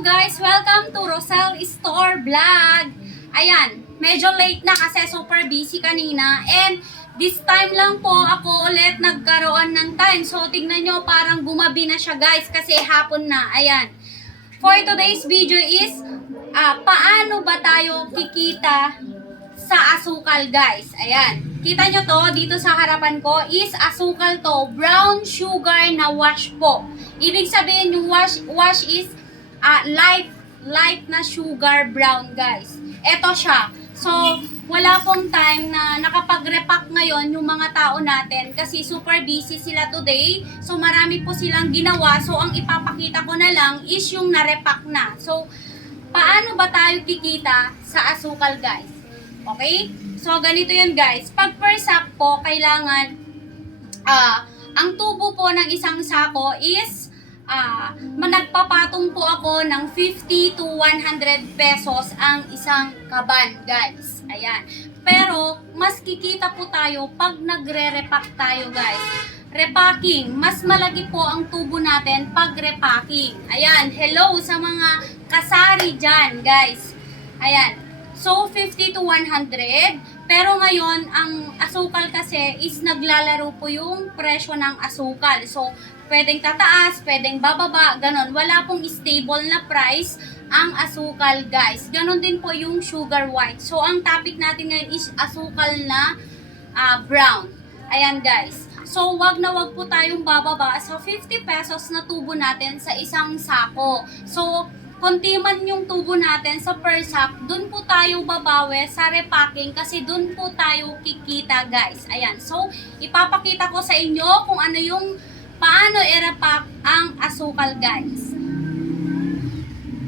Hello guys! Welcome to Rosel Store Vlog! Ayan, medyo late na kasi super busy kanina and this time lang po ako ulit nagkaroon ng time. So tignan nyo parang gumabi na siya guys kasi hapon na. Ayan. For today's video is paano ba tayo kikita sa asukal guys. Ayan. Kita nyo to dito sa harapan ko is asukal to. Brown sugar na wash po. Ibig sabihin yung wash is light na sugar brown guys. Ito siya. So, wala pong time na nakapag-repack ngayon yung mga tao natin kasi super busy sila today. So, marami po silang ginawa. So, ang ipapakita ko na lang is yung na-repack na. So, paano ba tayo kikita sa asukal guys? Okay? So, ganito yun guys. Pag per sack po, kailangan ang tubo po ng isang sako is nagpapatong po ako ng 50 to 100 pesos ang isang kaban, guys. Ayan. Pero, mas kikita po tayo pag nagre-repack tayo, guys. Repacking. Mas malaki po ang tubo natin pag repacking. Ayan. Hello sa mga kasari dyan, guys. Ayan. So, 50 to 100. Pero ngayon, ang asukal kasi is naglalaro po yung presyo ng asukal. So, pwedeng tataas, pwedeng bababa, ganon. Wala pong stable na price ang asukal, guys. Ganon din po yung sugar white. So, ang topic natin ngayon is asukal na brown. Ayan, guys. So, wag na wag po tayong bababa sa 50 pesos na tubo natin sa isang sako. So, konti man yung tubo natin sa per sack, dun po tayo babawi sa repacking kasi dun po tayo kikita, guys. Ayan. So, ipapakita ko sa inyo kung ano yung paano i-repack ang asukal, guys.